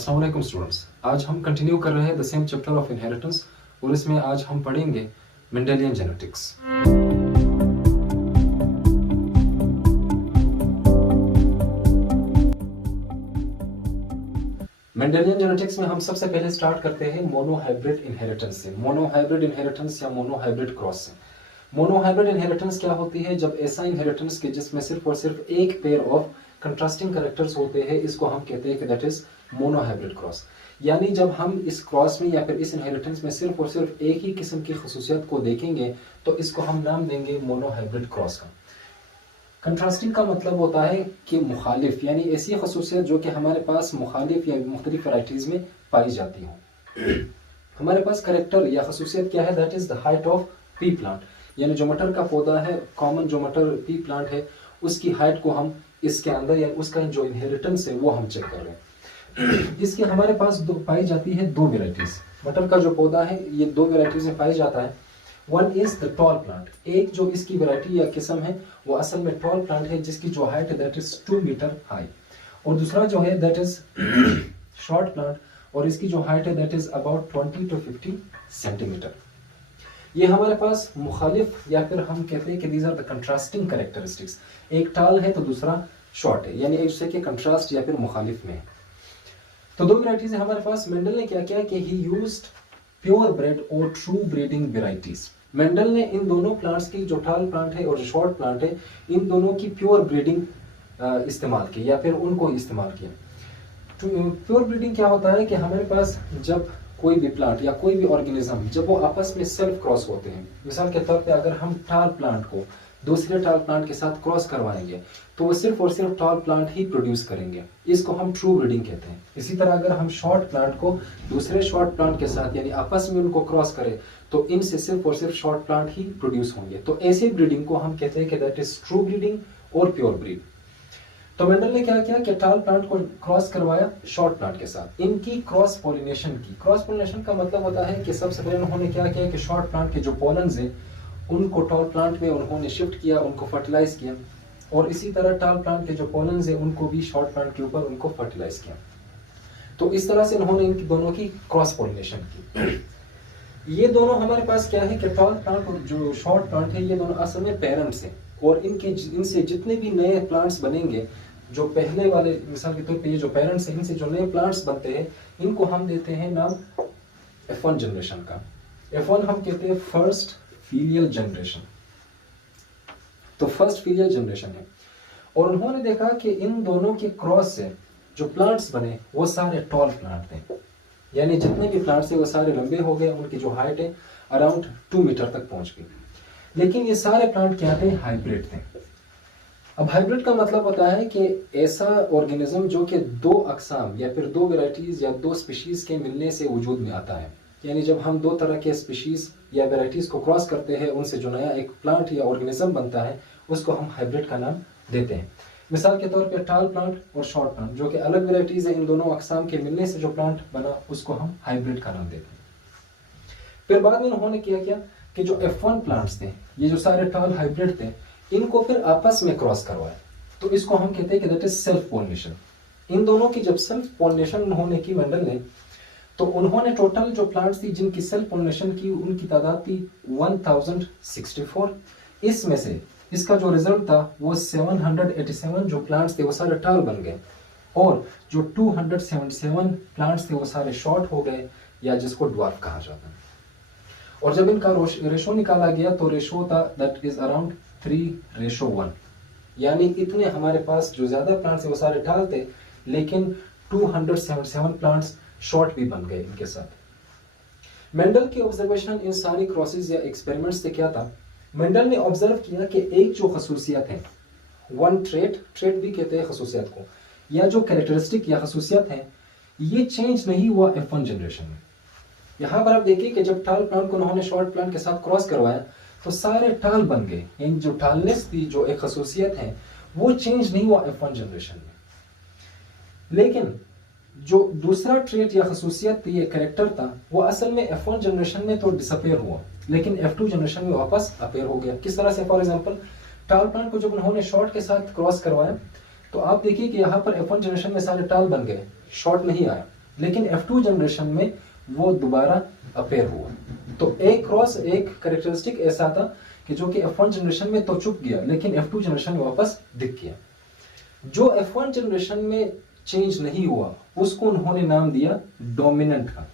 अस्सलाम वालेकुम स्टूडेंट्स, आज हम कंटिन्यू कर रहे हैं the same chapter of inheritance और इसमें आज हम पढ़ेंगे मेंडेलियन जेनेटिक्स। मेंडेलियन जेनेटिक्स में हम सबसे पहले स्टार्ट करते हैं मोनोहाइब्रिड इनहेरिटेंस से। मोनोहाइब्रिड इनहेरिटेंस या मोनोहाइब्रिड क्रॉस से। मोनोहाइब्रिड इनहेरिटेंस क्या होती है? जब ऐसा इनहेरिटेंस के जिसमें सिर्फ और सिर्फ एक पेयर ऑफ कंट्रास्टिंग कैरेक्टर्स होते हैं, इसको हम कहते हैं कि दैट इज मोनोहाइब्रिड क्रॉस। यानी जब हम इस क्रॉस में या फिर इस इनहेरिटेंस में सिर्फ और सिर्फ एक ही किस्म की खसूसियत को देखेंगे तो इसको हम नाम देंगे मोनोहाइब्रिड क्रॉस का। कंट्रास्टिंग का मतलब होता है कि मुखालिफ, यानी ऐसी खसूसियत जो कि हमारे पास मुखालिफ या मुख्तलिफ वैराइटीज में पाई जाती हो। हमारे पास करेक्टर या खसूसियत क्या है? That is the height of P plant, यानी जो मटर का पौधा है, कॉमन जो मटर पी प्लांट है, उसकी हाइट को हम इसके अंदर या उसका जो इनहेरिटेंस है वो हम चेक कर रहे हैं। इसके हमारे पास पाई जाती है दो वेराइटीज। मटर का जो पौधा है ये दो वेराइटीज में पाई जाता है। One is the tall plant, एक जो इसकी वैरायटी या किस्म है वो असल में टॉल प्लांट है जिसकी जो हाइट है दैट इज 2 मीटर हाई, और दूसरा जो है दैट इज शॉर्ट प्लांट और इसकी जो हाइट है that is about 20 to 50 centimetre. ये हमारे पास मुखालिफ या फिर हम कहते हैं कि these are the contrasting characteristics. एक टाल है तो दूसरा शॉर्ट है, यानी एक दूसरे के कंट्रास्ट या फिर मुखालिफ में है। तो दो वेराइटीज है हमारे पास। मेंडल ने क्या किया कि ही यूज्ड प्योर ब्रेड और ट्रू ब्रीडिंग वेराइटीज। मेंडल ने इन दोनों प्लांट्स की, जो टाल प्लांट है और जो शॉर्ट प्लांट है, इन दोनों की प्योर ब्रीडिंग इस्तेमाल की या फिर उनको इस्तेमाल किया। प्योर ब्रीडिंग क्या होता है कि हमारे पास जब कोई भी प्लांट या कोई भी ऑर्गेनिज्म जब वो आपस में सेल्फ क्रॉस होते हैं, मिसाल के तौर पे अगर हम टाल प्लांट को दूसरे टाल प्लांट के साथ क्रॉस करवाएंगे तो वो सिर्फ और सिर्फ टाल प्लांट ही प्रोड्यूस करेंगे, इसको हम ट्रू ब्रीडिंग कहते हैं। इसी तरह अगर हम शॉर्ट प्लांट को दूसरे शॉर्ट प्लांट के साथ यानी आपस में उनको क्रॉस करें तो इनसे सिर्फ और सिर्फ शॉर्ट प्लांट ही प्रोड्यूस होंगे। तो ऐसे ब्रीडिंग को हम कहते हैं कि दैट इज ट्रू ब्रीडिंग और प्योर ब्रीड। तो मेंडल ने क्या किया कि टाल प्लांट को क्रॉस करवाया शॉर्ट प्लांट के साथ। इनकी क्रॉस पोलिनेशन की। क्रॉस पोलिनेशन का मतलब होता है कि सबसे पहले उन्होंने क्या किया कि शॉर्ट प्लांट के जो पोलन्स हैं उनको टाल प्लांट में उन्होंने शिफ्ट किया, उनको फर्टिलाइज किया, और इसी तरह टाल प्लांट के जो पोलन्स हैं उनको भी शॉर्ट प्लांट के ऊपर उनको फर्टिलाइज किया। तो इस तरह से उन्होंने इनकी दोनों की क्रॉस पोलिनेशन की। ये दोनों हमारे पास क्या है कि टाल प्लांट और जो शॉर्ट प्लांट है ये दोनों असल में पेरेंट्स हैं, और इनसे जितने भी नए प्लांट्स बनेंगे, जो पहले वाले मिसाल के तौर पे ये जो पेरेंट्स हैं इनसे जो नए प्लांट्स बनते हैं इनको हम देते हैं नाम F1 जनरेशन का। F1 हम कहते हैं फर्स्ट फीलियल जनरेशन। तो फर्स्ट फीलियल जनरेशन है, और उन्होंने देखा कि इन दोनों के क्रॉस से जो प्लांट्स बने वो सारे टॉल प्लांट थे, यानी जितने भी प्लांट्स थे वो सारे लंबे हो गए, उनकी जो हाइट है अराउंड 2 मीटर तक पहुंच गई। लेकिन ये सारे प्लांट क्या थे? हाइब्रिड थे। अब हाइब्रिड का मतलब होता है कि ऐसा ऑर्गेनिज्म जो कि दो अकसाम या फिर दो वेराइटीज या दो स्पीशीज के मिलने से वजूद में आता है। यानी जब हम दो तरह के स्पीशीज या वेराइटीज को क्रॉस करते हैं उनसे जो नया एक प्लांट या ऑर्गेनिज्म बनता है उसको हम हाइब्रिड का नाम देते हैं। मिसाल के तौर पे टाल प्लांट और शॉर्ट प्लांट जो कि अलग वेराइटीज है, इन दोनों अकसाम के मिलने से जो प्लांट बना उसको हम हाइब्रिड का नाम देते हैं। फिर बाद में उन्होंने किया कि जो F1 प्लांट्स थे, ये जो सारे टाल हाइब्रिड थे, इनको फिर आपस में क्रॉस करवाया, तो इसको हम कहते हैं कि दैट इज सेल्फ पोलिनेशन। इन दोनों की जब सेल्फ पोलिनेशन उन्होंने की मेंडल ने, तो उन्होंने टोटल जो प्लांट्स थी जिनकी सेल्फ पोलिनेशन की उनकी तादाद थी 1064। इसमें से इसका जो रिजल्ट था वो 787 जो प्लांट्स थे वो सारे टाल बन गए, और जो 277 प्लांट्स थे वो सारे शॉर्ट हो गए या जिसको ड्वार्फ कहा जाता है। और जब इनका रेशो निकाला गया तो रेशो था दैट इज अराउंड 3:1, यानी इतने हमारे पास जो ज्यादा प्लांट्स है वो सारे टाल थे, लेकिन 277 प्लांट्स शॉर्ट भी बन गए इनके साथ। मेंडल के ऑब्जर्वेशन इन सारी क्रॉसेस या एक्सपेरिमेंट्स से क्या था? मेंडल ने ऑब्जर्व किया कि एक जो खसूसियत है, वन ट्रेट भी कहते हैं खसूसियत को, या जो कैरेक्टरिस्टिक या खसूसियत है, ये चेंज नहीं हुआ F1 जनरेशन में। यहां पर आप देखिए कि जब टाल प्लांट को उन्होंने शॉर्ट प्लांट के साथ क्रॉस करवाया तो सारे टाल बन गए, यानी जो टालनेस थी, जो एक खसूसियत है, वो चेंज नहीं हुआ F1 जनरेशन में। लेकिन जो दूसरा ट्रेट या खसूसियत थी, ये कैरेक्टर था, वो असल में F1 जनरेशन में तो डिसअपेयर हुआ, लेकिन F2 जनरेशन में वापस अपेयर हो गया। किस तरह से? फॉर एग्जांपल टाल प्लांट को जब उन्होंने शॉर्ट के साथ क्रॉस करवाया तो आप देखिए कि यहाँ पर F1 जनरेशन में सारे टाल बन गए, शॉर्ट नहीं आया, लेकिन F2 जनरेशन में वो दोबारा अपेयर हुआ। तो एक क्रॉस, एक कैरेक्टरिस्टिक ऐसा था कि जो कि F1 जनरेशन में तो चुप गया, लेकिन F2 जनरेशन में वापस दिख गया। जो F1 जनरेशन में चेंज नहीं हुआ उसको उन्होंने नाम दिया डोमिनेंट का,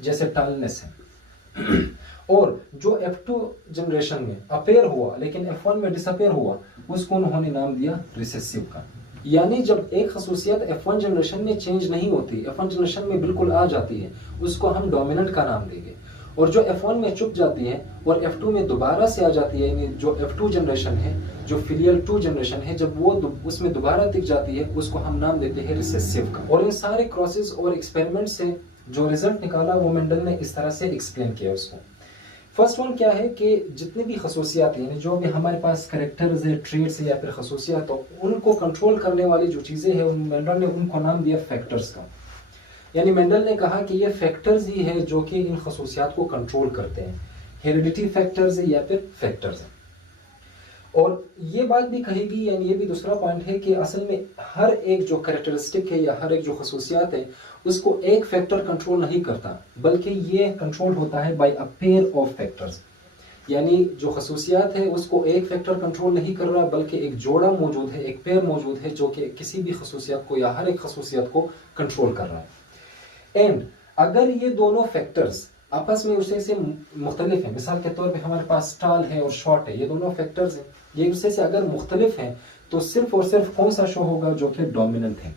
जैसे टालनेस है। और जो F2 जनरेशन में अपेयर हुआ लेकिन F1 में डिसअपेयर हुआ उसको उन्होंने नाम दिया रिसेसिव का। यानी जब एक खसूसियत F1 जनरेशन में चेंज नहीं होती, F1 जनरेशन में बिल्कुल आ जाती है, उसको हम डोमिनेंट का नाम देंगे। और जो F1 में चुप जाती है और F2 में दोबारा से आ जाती है, यानी जो F2 जनरेशन है, जो फिलियल 2 जनरेशन है, जब वो उसमें दोबारा दिख जाती है उसको हम नाम देते हैं रिसेसिव का। और इन सारे क्रॉसेस और एक्सपेरिमेंट से जो रिजल्ट निकाला वो मेंडल ने इस तरह से एक्सप्लेन किया उसको। फर्स्ट वन क्या है कि जितनी भी खसूसियात हैं, जो भी हमारे पास करेक्टर्स है, ट्रेट्स है या फिर खसूसियात हो, उनको कंट्रोल करने वाली जो चीज़ें हैं मेंडल ने उनको नाम दिया फैक्टर्स का। यानी मेंडल ने कहा कि ये फैक्टर्स ही है जो कि इन खसूसियात को कंट्रोल करते हैं, हेरिडिटी फैक्टर्स है या फिर फैक्टर्स है। और ये बात भी कहेगी, यानी ये भी दूसरा पॉइंट है कि असल में हर एक जो कैरेक्टरिस्टिक है या हर एक जो खसूसियात है उसको एक फैक्टर कंट्रोल नहीं करता, बल्कि ये कंट्रोल होता है by a pair of factors. यानी जो खसूसियात है उसको एक फैक्टर कंट्रोल नहीं कर रहा, बल्कि एक जोड़ा मौजूद है, एक पेयर मौजूद है जो कि किसी भी खसूसियत को या हर एक खसूसियत को कंट्रोल कर रहा है। एंड अगर ये दोनों फैक्टर्स आपस में उससे से मुख्तलिफ हैं, मिसाल के तौर पे हमारे पास टाल है और शॉर्ट है, ये दोनों फैक्टर्स हैं, ये उससे से अगर मुख्तलिफ हैं तो सिर्फ और सिर्फ कौन सा शो होगा, जो कि डोमिनेंट है।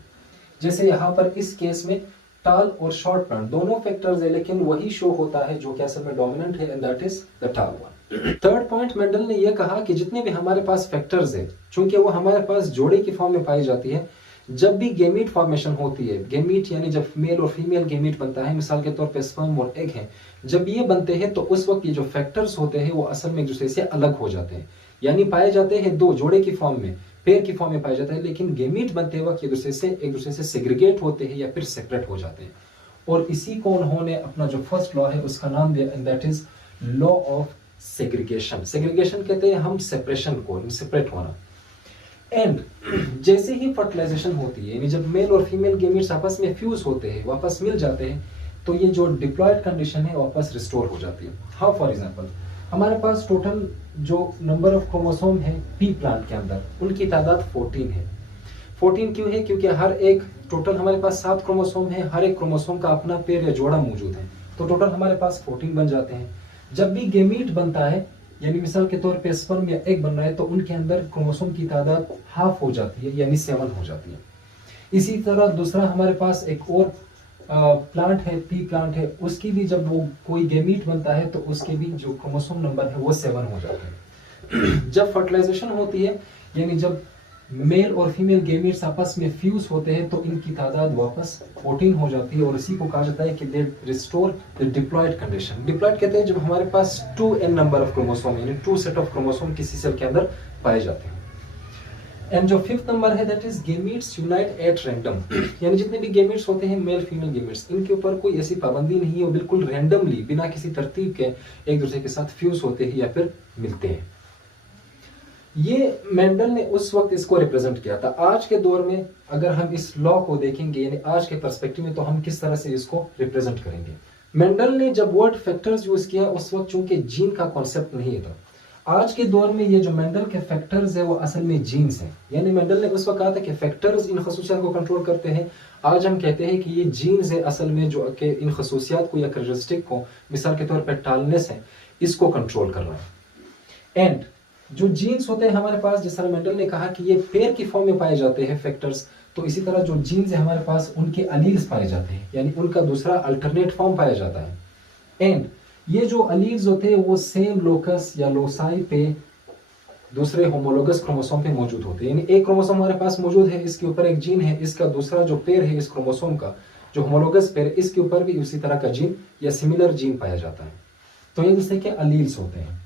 जैसे यहाँ पर इस केस में टाल और शॉर्ट प्लांट दोनों फैक्टर्स है, लेकिन वही शो होता है जो कि असल में डोमिनेंट है, एंड दैट इज द टाल वन। थर्ड पॉइंट मेंडल ने यह कहा कि जितने भी हमारे पास फैक्टर्स है, चूंकि वो हमारे पास जोड़े की फॉर्म में पाई जाती है, जब भी गेमीट फॉर्मेशन होती है, गेमीट यानी जब मेल और फीमेल गेमीट बनता है, मिसाल के तौर पे स्पर्म और एग है, जब ये बनते हैं तो उस वक्त ये जो फैक्टर्स होते हैं वो असल में एक दूसरे से अलग हो जाते हैं, यानी पाए जाते हैं दो जोड़े की फॉर्म में, पेयर की फॉर्म में पाए जाते हैं, लेकिन गेमीट बनते वक्त एक दूसरे से सेग्रीगेट होते हैं या फिर सेपरेट हो जाते हैं। और इसी को उन्होंने अपना जो फर्स्ट लॉ है उसका नाम दिया, and that is law of segregation. Segregation कहते हैं हम सेपरेशन को, सेपरेट होना। एंड जैसे ही फर्टिलाइजेशन होती है, यानी जब मेल और फीमेल गेमीट्स आपस में फ्यूज होते हैं, वापस मिल जाते हैं, तो ये जो डिप्लॉयड कंडीशन है वापस रिस्टोर हो जाती है। हाउ फॉर एग्जांपल, हमारे पास टोटल जो नंबर ऑफ क्रोमोसोम है पी प्लांट के अंदर, उनकी तादाद 14 है। 14 क्यों है? क्योंकि हर एक टोटल हमारे पास 7 क्रोमोसोम है, हर एक क्रोमोसोम का अपना पेयर या जोड़ा मौजूद है, तो टोटल हमारे पास 14 बन जाते हैं। जब भी गेमीट बनता है, यानी मिसाल के तौर पे स्पर्म या एग बन रहा है, तो उनके अंदर क्रोमोसोम की तादाद हाफ हो जाती है, यानी 7 हो जाती है। इसी तरह दूसरा हमारे पास एक और प्लांट है, पी प्लांट है, उसकी भी जब वो कोई गेमीट बनता है तो उसके भी जो क्रोमोसोम नंबर है वो 7 हो जाते हैं। जब फर्टिलाइजेशन होती है, यानी जब मेल और फीमेल गेमीट्स आपस में फ्यूज होते हैं, तो इनकी तादाद वापस 14 हो जाती है, और इसी को कहा जाता है कि they restore the deployed condition. Deployed कहते हैं जब हमारे पास 2n नंबर ऑफ क्रोमोसोम, यानी 2 सेट ऑफ क्रोमोसोम किसी सेल के अंदर पाए जाते हैं। एंड जो फिफ्थ नंबर है that is gametes unite at random, यानी जितने भी गेमीट्स होते हैं, मेल फीमेल गेमीट्स, इनके ऊपर कोई ऐसी पाबंदी नहीं है, वो बिल्कुल रैंडमली बिना किसी तरतीब के एक दूसरे के साथ फ्यूज होते हैं या फिर मिलते हैं। ये मेंडल ने उस वक्त इसको रिप्रेजेंट किया था। आज के दौर में अगर हम इस लॉ को देखेंगे, यानी आज के पर्सपेक्टिव में, तो हम किस तरह से इसको रिप्रेजेंट करेंगे। मेंडल ने जब वर्ड फैक्टर्स यूज किया उस वक्त चूंकि जीन का कॉन्सेप्ट नहीं था। आज के दौर में ये जो मेंडल के फैक्टर्स है वो असल में जीन्स हैं, यानी मेंडल ने उस वक्त कहा था कि फैक्टर्स इन खसूसियात को कंट्रोल करते हैं। आज हम कहते हैं कि ये जीन्स है असल में जो कि इन खसूसियात को या कैरेक्टरिस्टिक को, मिसाल के तौर पर टालनेस है, इसको कंट्रोल कर रहा है। एंड जो जीन्स होते हैं हमारे पास, जिस तरह मेंडल ने कहा कि ये पेयर की फॉर्म में पाए जाते हैं फैक्टर्स, तो इसी तरह जो जीन्स है हमारे पास उनके अलील्स पाए जाते हैं, यानी उनका दूसरा अल्टरनेट फॉर्म पाया जाता है। एंड ये जो अलील्स होते हैं वो सेम लोकस या लोसाई पे दूसरे होमोलोगस क्रोमोसोम पे मौजूद होते हैं, यानी एक क्रोमोसोम हमारे पास मौजूद है, इसके ऊपर एक जीन है, इसका दूसरा जो पेयर है इस क्रोमोसोम का, जो होमोलोगस पेयर, इसके ऊपर भी उसी तरह का जीन या सिमिलर जीन पाया जाता है। तो ये जैसे कि अलील्स होते हैं।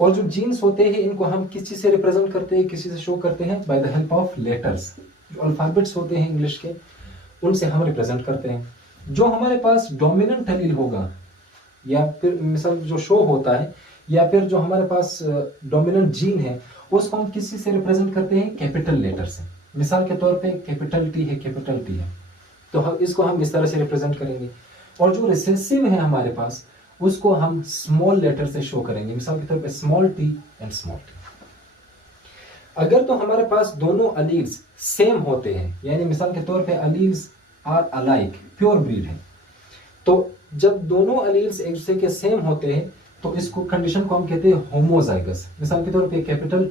और जो जीन्स होते हैं इनको हम किस चीज से रिप्रेजेंट करते हैं, किसी से शो करते हैं, by the help of letters. जो अल्फाबेट्स होते हैं इंग्लिश के, उनसे हम रिप्रेजेंट करते हैं। जो हमारे पास डोमिनेंट एलील होगा, या फिर मिसाल जो शो होता है, या फिर जो हमारे पास डोमिनेंट जीन है, उसको हम किसी से रिप्रेजेंट करते हैं, कैपिटल लेटर से। मिसाल के तौर पे कैपिटल टी है, कैपिटल टी है। तो हम इसको हम इस तरह से रिप्रेजेंट करेंगे। और जो रिसेसिव है हमारे पास, उसको हम स्मॉल लेटर से शो करेंगे, मिसाल के तौर पे small T and small T. अगर तो हमारे पास दोनों अलील्स सेम होते हैं, यानी मिसाल के तौर पे alleles are alike, pure breed है, तो जब दोनों अलील्स एक दूसरे के सेम होते हैं तो इसको कंडीशन को हम कहते हैं होमोजाइगस। मिसाल के तौर पे कैपिटल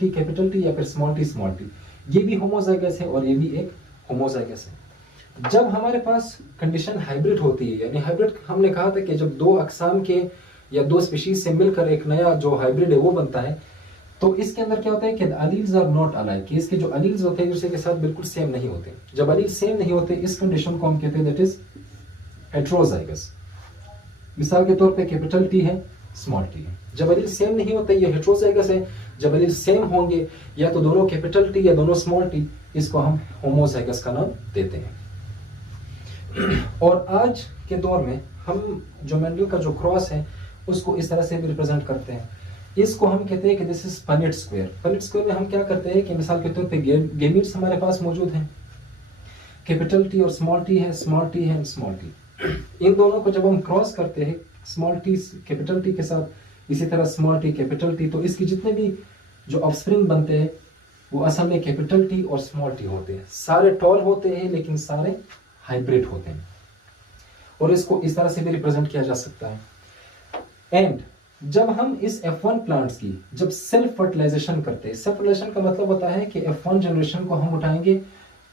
टी या फिर स्मॉल टी, ये भी होमोजाइगस है और ये भी एक होमोजाइगस है। जब हमारे पास कंडीशन हाइब्रिड होती है, यानी हाइब्रिड हमने कहा था कि जब दो अकसाम के या दो स्पीशीज से मिलकर एक नया जो हाइब्रिड है वो बनता है, तो इसके अंदर क्या होता है कि अलील्स आर नॉट अलाइक, कि इसके जो अलील्स होते हैं एक दूसरे के साथ बिल्कुल सेम नहीं होते। जब अलील सेम नहीं होते, इस कंडीशन को हम कहते हैं दैट इज हेट्रोजाइगस। मिसाल के तौर पे कैपिटल टी है, स्मॉल टी है। जब अलील सेम नहीं होते ये हेट्रोजाइगस है, जब अलील सेम होंगे या तो दोनों कैपिटल टी या दोनों स्मॉल टी, इसको हम होमोजाइगस का नाम देते हैं। और आज के दौर में हम जो मेंडल का जो क्रॉस है उसको इस तरह से भी रिप्रेजेंट करते हैं। इसको हम कहते हैं कि this is Punnett square. Punnett square में हम क्या करते हैं कि मिसाल के तौर पे गेमीट्स हमारे पास मौजूद हैं, कैपिटल टी और स्मॉल टी है, स्मॉल टी है, स्मॉल टी। इन दोनों को जब हम क्रॉस करते हैं स्मॉल टी कैपिटल टी के साथ, इसी तरह स्मॉल टी कैपिटल टी, तो इसकी जितने भी जो ऑफस्प्रिंग बनते हैं वो असल में कैपिटल टी और स्मॉल टी होते हैं। सारे टॉल होते हैं लेकिन सारे हाइब्रिड होते हैं, और इसको इस तरह से भी रिप्रेजेंट किया जा सकता है। एंड जब हम इस F1 प्लांट्स की जब सेल्फ फर्टिलाइजेशन करते हैं, सेल्फ फर्टिलाइजेशन का मतलब होता है कि F1 जनरेशन को हम उठाएंगे,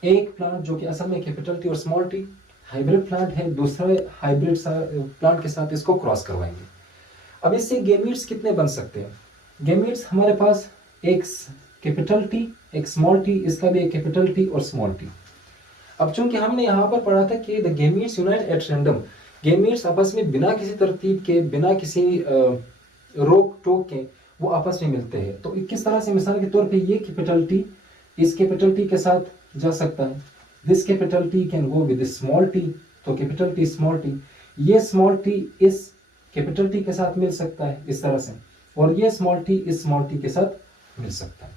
एक प्लांट जो कि असल में कैपिटल टी और स्मॉल टी हाइब्रिड प्लांट है, दूसरे हाइब्रिड प्लांट के साथ इसको क्रॉस करवाएंगे। अब इससे गेमीट्स कितने बन सकते हैं? गेमीट्स हमारे पास एक कैपिटल टी, एक स्मॉल टी, इसका भी एक कैपिटल टी और स्मॉल टी। अब चूंकि हमने यहाँ पर पढ़ा था कि the gametes unite at random, gametes आपस में बिना किसी तरतीब के, बिना किसी रोक टोक के वो आपस में मिलते हैं। तो किस तरह से, मिसाल के तौर पे ये कैपिटल टी इस कैपिटल टी के साथ जा सकता है, this capital T can go with small T, तो कैपिटल टी स्मॉल टी, ये स्मॉल टी इस कैपिटल टी के साथ मिल सकता है इस तरह से, और ये स्मॉल टी इस स्मॉल टी के साथ मिल सकता है।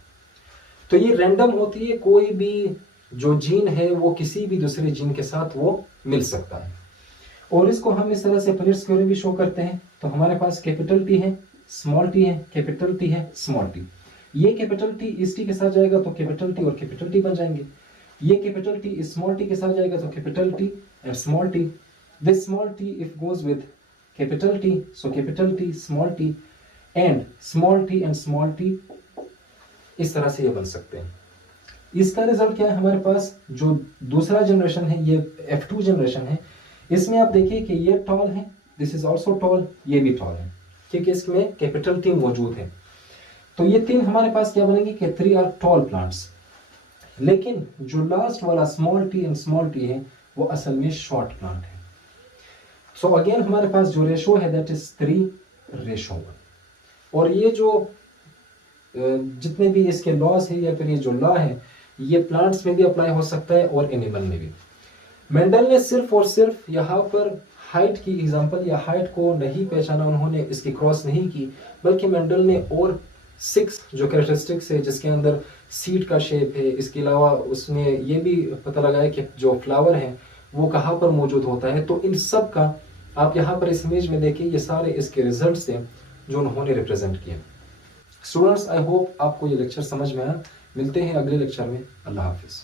तो ये रैंडम होती है, कोई भी जो जीन है वो किसी भी दूसरे जीन के साथ वो मिल सकता है। और इसको हम इस तरह से पनेट स्क्वायर भी शो करते हैं। तो हमारे पास कैपिटल टी है, स्मॉल टी है, कैपिटल टी है, स्मॉल टी। ये कैपिटल टी इस टी के साथ जाएगा तो कैपिटल टी और कैपिटल टी बन जाएंगे। ये कैपिटल टी इस स्मॉल टी के साथ जाएगा तो capital T and small T. This small T if goes with capital T, so capital T small T and small T and small T, इस तरह से ये बन सकते हैं। इसका रिजल्ट क्या है? हमारे पास जो दूसरा जनरेशन है ये F2 जनरेशन है, इसमें आप देखिए कि ये टॉल है, दिस इज ऑल्सो टॉल, ये भी टॉल है, क्योंकि इसमें कैपिटल टी मौजूद है। तो ये तीन हमारे पास क्या बनेंगे कि 3 आर टॉल प्लांट्स। लेकिन जो लास्ट वाला small T and small T है वो असल में शॉर्ट प्लांट है। सो अगेन हमारे पास जो रेशो है दैट इज 3:1। और ये जो जितने भी इसके लॉस है या फिर ये जो लॉ है ये प्लांट्स में भी अप्लाई हो सकता है और एनिमल में भी। मेंडल ने सिर्फ और सिर्फ यहाँ पर हाइट की एग्जांपल या हाइट को नहीं पहचाना, उन्होंने इसकी क्रॉस नहीं की, बल्कि मेंडल ने और 6 जो कैरेक्टरिस्टिक्स है जिसके अंदर सीड का शेप है, इसके अलावा उसने ये भी पता लगाया कि जो फ्लावर है वो कहाँ पर मौजूद होता है। तो इन सब का आप यहाँ पर इस इमेज में देखिए, ये सारे इसके रिजल्ट्स हैं जो उन्होंने रिप्रेजेंट किए। स्टूडेंट्स, आई होप आपको ये लेक्चर समझ में आया। मिलते हैं अगले लेक्चर में। अल्लाह हाफिज।